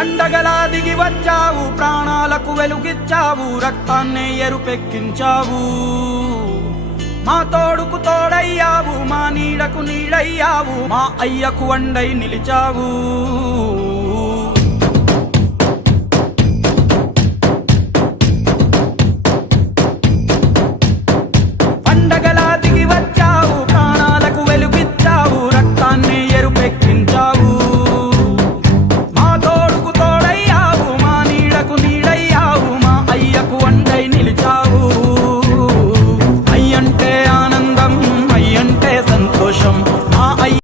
పండగలా దిగి వచ్చావు, ప్రాణాలకు వెలుగిచ్చావు, రక్తాన్నే ఎరుపెక్కించావు. మా తోడుకు తోడయ్యావు, మా నీడకు నీడయ్యావు, మా అయ్యకు వండై నిలిచావు.